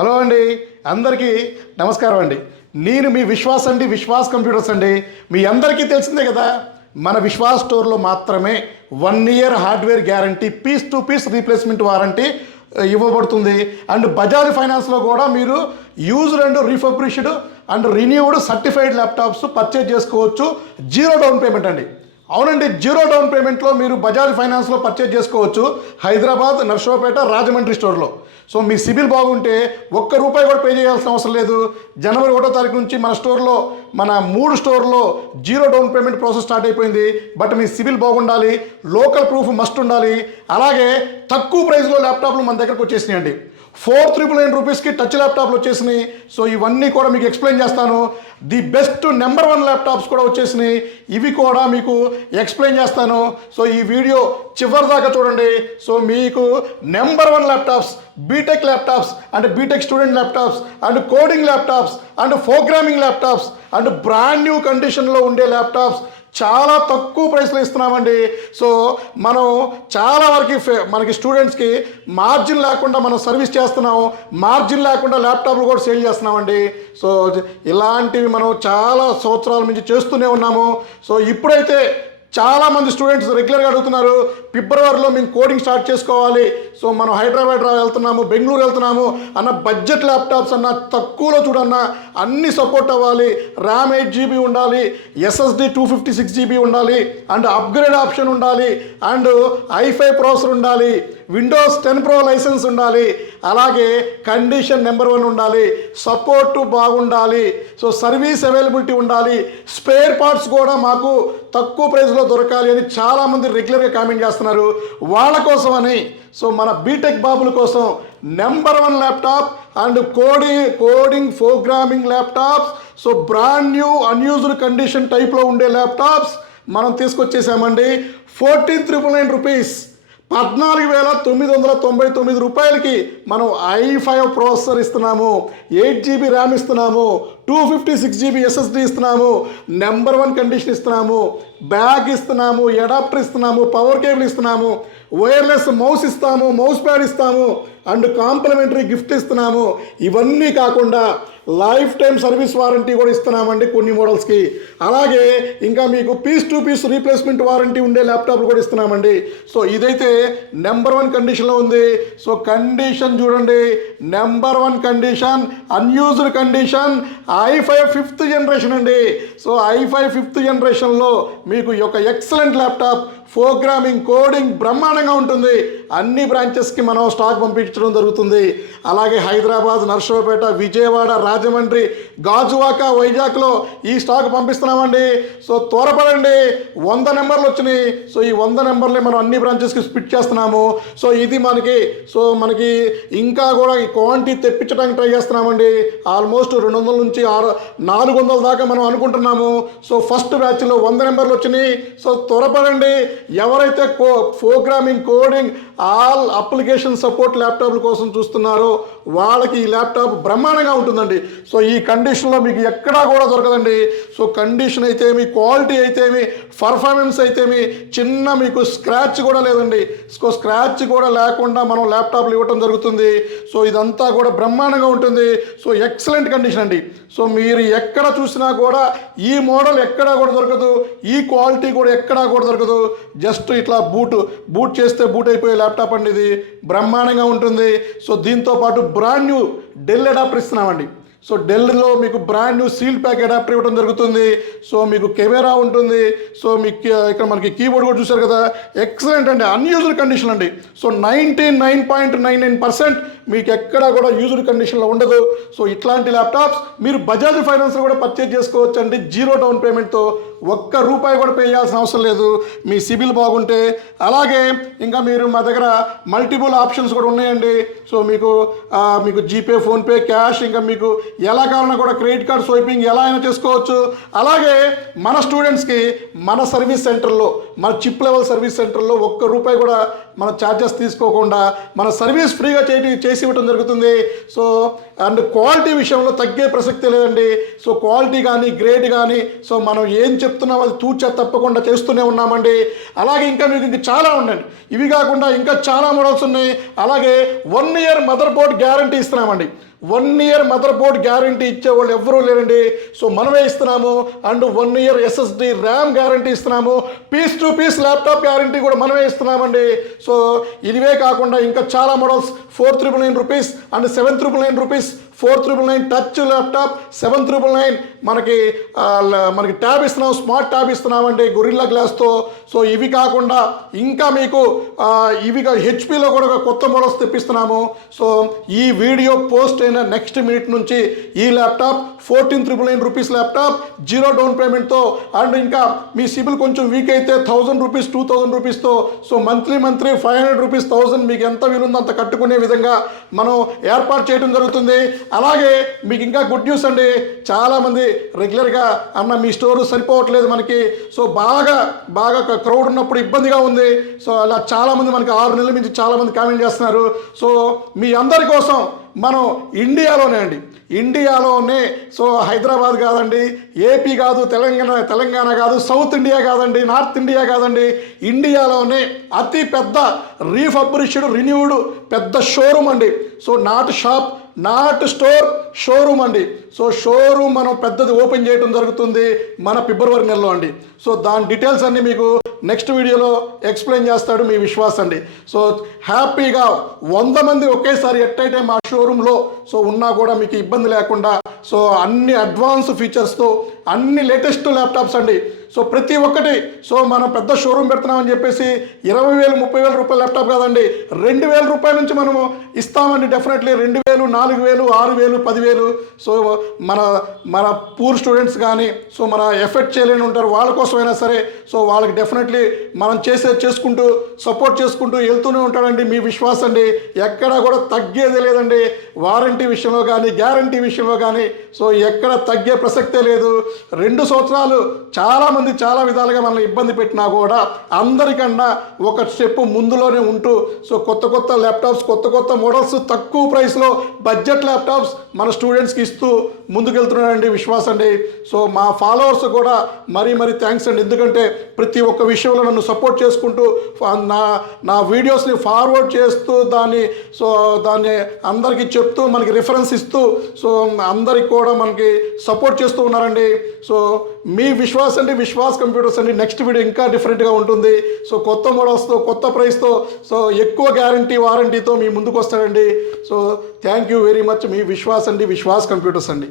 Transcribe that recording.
Hello అండి, అందరికీ నమస్కారం అండి. నేను మీ విశ్వాస్ అండి, విశ్వాస్ కంప్యూటర్స్ అండి. మీ అందరికీ తెలిసిందే కదా, మన విశ్వాస్ స్టోర్లో మాత్రమే 1 year hardware guarantee, piece to piece replacement warranty ఇవ్వబడుతుంది. అండ్ బజాజ్ ఫైనాన్స్లో కూడా మీరు used and refurbished and renewed certified laptops purchase చేసుకోవచ్చు. 0 డౌన్ పేమెంట్ అండి. అవునండి, 0 డౌన్ పేమెంట్లో మీరు బజాజ్ ఫైనాన్స్లో పర్చేజ్ చేసుకోవచ్చు. హైదరాబాద్, నర్సరావుపేట, రాజమండ్రి స్టోర్లో. సో మీ సిబిల్ బాగుంటే ₹1 కూడా పే చేయాల్సిన అవసరం లేదు. జనవరి 1వ తారీఖు నుంచి మన స్టోర్లో, మన 3 స్టోర్లో 0 డౌన్ పేమెంట్ ప్రాసెస్ స్టార్ట్ అయిపోయింది. బట్ మీ సిబిల్ బాగుండాలి, లోకల్ ప్రూఫ్ మస్ట్ ఉండాలి. అలాగే తక్కువ ప్రైస్లో ల్యాప్టాప్లు మన దగ్గరకు వచ్చేసినాయండి. ₹4,999 టచ్ ల్యాప్టాప్లు వచ్చేసినాయి. సో ఇవన్నీ కూడా మీకు ఎక్స్ప్లెయిన్ చేస్తాను. ది బెస్ట్ నెంబర్ 1 ల్యాప్టాప్స్ కూడా వచ్చేసినాయి. ఇవి కూడా మీకు ఎక్స్ప్లెయిన్ చేస్తాను. సో ఈ వీడియో చివరి దాకా చూడండి. సో మీకు number 1 laptops, BTech laptops and BTech student laptops and coding laptops and programming laptops and brand new కండిషన్లో ఉండే ల్యాప్టాప్స్ చాలా తక్కువ ప్రైస్లో ఇస్తున్నామండి. సో మనం చాలా వరకు మనకి స్టూడెంట్స్కి మార్జిన్ లేకుండా మనం సర్వీస్ చేస్తున్నాము. మార్జిన్ లేకుండా ల్యాప్టాప్లు కూడా సేల్ చేస్తున్నామండి. సో ఇలాంటివి మనం చాలా సంవత్సరాల నుంచి చేస్తూనే ఉన్నాము. సో ఇప్పుడైతే చాలామంది స్టూడెంట్స్ రెగ్యులర్గా అడుగుతున్నారు, ఫిబ్రవరిలో మేము కోడింగ్ స్టార్ట్ చేసుకోవాలి. సో మనం హైదరాబాద్ వెళ్తున్నాము, బెంగళూరు వెళ్తున్నాము అన్న, బడ్జెట్ ల్యాప్టాప్స్ అన్న, తక్కువలో చూడన్నా అన్ని సపోర్ట్ అవ్వాలి. ర్యామ్ 8 GB ఉండాలి, SSD 256 GB ఉండాలి అండ్ అప్గ్రేడ్ ఆప్షన్ ఉండాలి అండ్ i5 ప్రాసెసర్ ఉండాలి, విండోస్ 10 Pro లైసెన్స్ ఉండాలి, అలాగే కండిషన్ నెంబర్ 1 ఉండాలి, సపోర్టు బాగుండాలి, సో సర్వీస్ అవైలబిలిటీ ఉండాలి, స్పేర్ పార్ట్స్ కూడా మాకు తక్కువ ప్రైస్లో దొరకాలి అని చాలామంది రెగ్యులర్గా కామెంట్ చేస్తున్నారు. వాళ్ళ కోసం అని, సో మన బీటెక్ బాబుల కోసం number 1 laptop and coding programming laptops, so brand new unused condition టైప్లో ఉండే ల్యాప్టాప్స్ మనం తీసుకొచ్చేసామండి. ₹14,999 ₹14,999 మనం i5 ప్రాసెసర్ ఇస్తున్నాము, 8 GB ర్యామ్ ఇస్తున్నాము, 256 GB SSD ఇస్తున్నాము, నెంబర్ 1 కండిషన్ ఇస్తున్నాము, బ్యాగ్ ఇస్తున్నాము, అడాప్టర్ ఇస్తున్నాము, పవర్ కేబుల్ ఇస్తున్నాము, వైర్లెస్ మౌస్ ఇస్తాము, మౌస్ ప్యాడ్ ఇస్తాము అండ్ కాంప్లిమెంటరీ గిఫ్ట్ ఇస్తున్నాము. ఇవన్నీ కాకుండా లైఫ్ టైం సర్వీస్ వారంటీ కూడా ఇస్తున్నామండి కొన్ని మోడల్స్కి. అలాగే ఇంకా మీకు piece to piece replacement warranty ఉండే ల్యాప్టాప్లు కూడా ఇస్తున్నామండి. సో ఇదైతే నెంబర్ 1 కండిషన్లో ఉంది. సో కండిషన్ చూడండి, number 1 condition, unused condition, i5 5th generation అండి. సో i5 5th జనరేషన్లో మీకు ఒక ఎక్సలెంట్ ల్యాప్టాప్, ప్రోగ్రామింగ్, కోడింగ్ బ్రహ్మాండంగా ఉంటుంది. అన్ని బ్రాంచెస్కి మనం స్టాక్ పంపించడం జరుగుతుంది. అలాగే హైదరాబాద్, నర్సరావుపేట, విజయవాడ, రాజమండ్రి, గాజువాక, వైజాగ్లో ఈ స్టాక్ పంపిస్తున్నామండి. సో త్వరపడండి, 100 నెంబర్లు వచ్చినాయి. సో ఈ 100 నెంబర్లే మనం అన్ని బ్రాంచెస్కి స్పిట్ చేస్తున్నాము. సో ఇది మనకి ఇంకా కూడా ఈ క్వాంటిటీ తెప్పించడానికి ట్రై చేస్తున్నామండి. ఆల్మోస్ట్ 200 నుంచి 400 దాకా మనం అనుకుంటున్నాము. సో ఫస్ట్ బ్యాచ్లో 100 నెంబర్లు వచ్చినాయి. సో త్వరపడండి. ఎవరైతే programming, coding, all application support ల్యాప్టాప్ల కోసం చూస్తున్నారో వాళ్ళకి ఈ ల్యాప్టాప్ బ్రహ్మాండంగా ఉంటుందండి. సో ఈ కండిషన్లో మీకు ఎక్కడా కూడా దొరకదండి. సో కండిషన్ అయితేమి, క్వాలిటీ అయితేమి, పర్ఫార్మెన్స్ అయితేమి, చిన్న మీకు స్క్రాచ్ కూడా లేదండి. సో స్క్రాచ్ కూడా లేకుండా మనం ల్యాప్టాప్లు ఇవ్వటం జరుగుతుంది. సో ఇదంతా కూడా బ్రహ్మాండంగా ఉంటుంది. సో ఎక్సలెంట్ కండిషన్ అండి. సో మీరు ఎక్కడ చూసినా కూడా ఈ మోడల్ ఎక్కడా కూడా దొరకదు, ఈ క్వాలిటీ కూడా ఎక్కడా కూడా దొరకదు. జస్ట్ ఇట్లా బూట్ చేస్తే బూట్ అయిపోయే ల్యాప్టాప్ అండి ఇది. బ్రహ్మాండంగా ఉంటుంది. సో దీంతో పాటు బ్రాండ్ న్యూ డెల్ అడాప్టర్ ఇస్తున్నామండి. సో డెల్లో మీకు brand new seal pack adapter ఇవ్వడం జరుగుతుంది. సో మీకు కెమెరా ఉంటుంది. సో మీకు ఇక్కడ మనకి కీబోర్డ్ కూడా చూశారు కదా, ఎక్సలెంట్ అండి, అన్యూజ్డ్ కండిషన్ అండి. సో 99.99% మీకు ఎక్కడా కూడా యూజ్డ్ కండిషన్లో ఉండదు. సో ఇట్లాంటి ల్యాప్టాప్స్ మీరు బజాజ్ ఫైనాన్స్లో కూడా పర్చేజ్ చేసుకోవచ్చు అండి. 0 డౌన్ పేమెంట్తో ₹1 కూడా పే చేయాల్సిన అవసరం లేదు మీ సిబిల్ బాగుంటే. అలాగే ఇంకా మీరు మా దగ్గర మల్టిపుల్ ఆప్షన్స్ కూడా ఉన్నాయండి. సో మీకు జీపే, ఫోన్పే, క్యాష్, ఇంకా మీకు ఎలా కావాలన్నా కూడా క్రెడిట్ కార్డ్ స్వైపింగ్ ఎలా అయినా చేసుకోవచ్చు. అలాగే మన స్టూడెంట్స్కి మన సర్వీస్ సెంటర్లో, మన చిప్ లెవెల్ సర్వీస్ సెంటర్లో ₹1 కూడా మన ఛార్జెస్ తీసుకోకుండా మన సర్వీస్ ఫ్రీగా చేసి ఇవ్వడం జరుగుతుంది. సో అండ్ క్వాలిటీ విషయంలో తగ్గే ప్రసక్తే లేదండి. సో క్వాలిటీ కానీ, గ్రేడ్ కానీ, సో మనం ఏం చెప్తున్నాం అది తూచా తప్పకుండా చేస్తూనే ఉన్నామండి. అలాగే ఇంకా మీకు చాలా ఉండండి. ఇవి కాకుండా ఇంకా చాలా మోడల్స్ ఉన్నాయి. అలాగే 1 ఇయర్ మదర్ బోర్డ్ గ్యారంటీ ఇస్తున్నామండి. 1 ఇయర్ మదర్ బోర్డ్ గ్యారంటీ ఇచ్చేవాళ్ళు ఎవరూ లేరండి. సో మనమే ఇస్తున్నాము. And 1 year SSD RAM guarantee ఇస్తున్నాము. Piece to piece laptop guarantee కూడా మనమే ఇస్తున్నామండి. సో ఇదివే కాకుండా ఇంకా చాలా models 4,999 rupees and 7,999 rupees, 4,999 touch laptop, 7,999 మనకి ట్యాబ్ ఇస్తున్నాం, స్మార్ట్ ట్యాబ్ ఇస్తున్నామండి గొరిల్లా గ్లాస్తో. సో ఇవి కాకుండా ఇంకా మీకు ఇవి హెచ్పిలో కూడా కొత్త మోడల్స్ తెప్పిస్తున్నాము. సో ఈ వీడియో పోస్ట్ అయిన నెక్స్ట్ మినిట్ నుంచి ఈ ల్యాప్టాప్ 14,999 రూపీస్ ల్యాప్టాప్ 0 డౌన్ పేమెంట్తో, అండ్ ఇంకా మీ సిబిల్ కొంచెం వీక్ అయితే 1,000 రూపీస్ 2,000 రూపీస్తో, సో మంత్లీ 500 రూపీస్ 1,000 మీకు ఎంత వీలుందో అంత కట్టుకునే విధంగా మనం ఏర్పాటు చేయడం జరుగుతుంది. అలాగే మీకు ఇంకా గుడ్ న్యూస్ అండి, చాలామంది రెగ్యులర్గా అన్న మీ స్టోర్ సరిపోవట్లేదు మనకి, సో బాగా క్రౌడ్ ఉన్నప్పుడు ఇబ్బందిగా ఉంది. సో అలా చాలామంది మనకి 6 నెలల నుంచి చాలామంది కామెంట్ చేస్తున్నారు. సో మీ అందరి కోసం మనం ఇండియాలోనే సో హైదరాబాద్ కాదండి, ఏపీ కాదు, తెలంగాణ కాదు, సౌత్ ఇండియా కాదండి, నార్త్ ఇండియా కాదండి, ఇండియాలోనే అతి పెద్ద రీఫర్బిష్డ్ రిన్యూడ్ పెద్ద షోరూమ్ అండి. So not shop, not store, showroom అండి. సో షోరూమ్ మనం పెద్దది ఓపెన్ చేయడం జరుగుతుంది మన ఫిబ్రవరి నెలలో అండి. సో దాని డీటెయిల్స్ అన్నీ మీకు నెక్స్ట్ వీడియోలో ఎక్స్ప్లెయిన్ చేస్తాడు మీ విశ్వాస్ అండి. సో హ్యాపీగా 100 మంది ఒకేసారి ఎట్ ఏ టైం ఆ షోరూంలో సో ఉన్నా కూడా మీకు ఇబ్బంది లేకుండా సో అన్ని అడ్వాన్స్ ఫీచర్స్తో అన్ని లేటెస్ట్ ల్యాప్టాప్స్ అండి. సో ప్రతి ఒక్కటి సో మనం పెద్ద షోరూమ్ పెడుతున్నామని చెప్పేసి 20,000 30,000 రూపాయల ల్యాప్టాప్ కాదండి, 2,000 రూపాయల నుంచి మనము ఇస్తామండి. డెఫినెట్లీ 2,000 4,000 6,000 10,000. సో మన పూర్ స్టూడెంట్స్ కానీ సో మన ఎఫెక్ట్ చేయలేని ఉంటారు, వాళ్ళ కోసమైనా సరే సో వాళ్ళకి డెఫినెట్లీ మనం చేసుకుంటూ సపోర్ట్ చేసుకుంటూ వెళ్తూనే ఉంటాడండి మీ విశ్వాస్ అండి. ఎక్కడా కూడా తగ్గేదే లేదండి, వారంటీ విషయంలో కానీ గ్యారంటీ విషయంలో కానీ సో ఎక్కడ తగ్గే ప్రసక్తే లేదు. 2 సంవత్సరాలు చాలామంది చాలా విధాలుగా మనల్ని ఇబ్బంది పెట్టినా కూడా అందరికన్నా ఒక స్టెప్ ముందులోనే ఉంటూ సో కొత్త ల్యాప్టాప్స్, కొత్త మోడల్స్ తక్కువ ప్రైస్లో బడ్జెట్ ల్యాప్టాప్స్ మన స్టూడెంట్స్కి ఇస్తూ ముందుకెళ్తున్నాడండి విశ్వాస్ అండి. సో మా ఫాలోవర్స్ కూడా మరీ థ్యాంక్స్ అండి, ఎందుకంటే ప్రతి ఒక్క విషయంలో నన్ను సపోర్ట్ చేసుకుంటూ నా వీడియోస్ని ఫార్వర్డ్ చేస్తూ దాన్ని అందరికీ చెప్తూ మనకి రిఫరెన్స్ ఇస్తూ సో అందరికి కూడా మనకి సపోర్ట్ చేస్తూ ఉన్నారండి. సో మీ విశ్వాస్ అండి, విశ్వాస్ కంప్యూటర్స్ అండి. నెక్స్ట్ వీడియో ఇంకా డిఫరెంట్గా ఉంటుంది. సో కొత్త మోడల్స్తో, కొత్త ప్రైస్తో, సో ఎక్కువ గ్యారంటీ వారంటీతో మీ ముందుకు వస్తాడండి. So thank you very much. మీ విశ్వాస్ అండి, విశ్వాస్ కంప్యూటర్స్ అండి.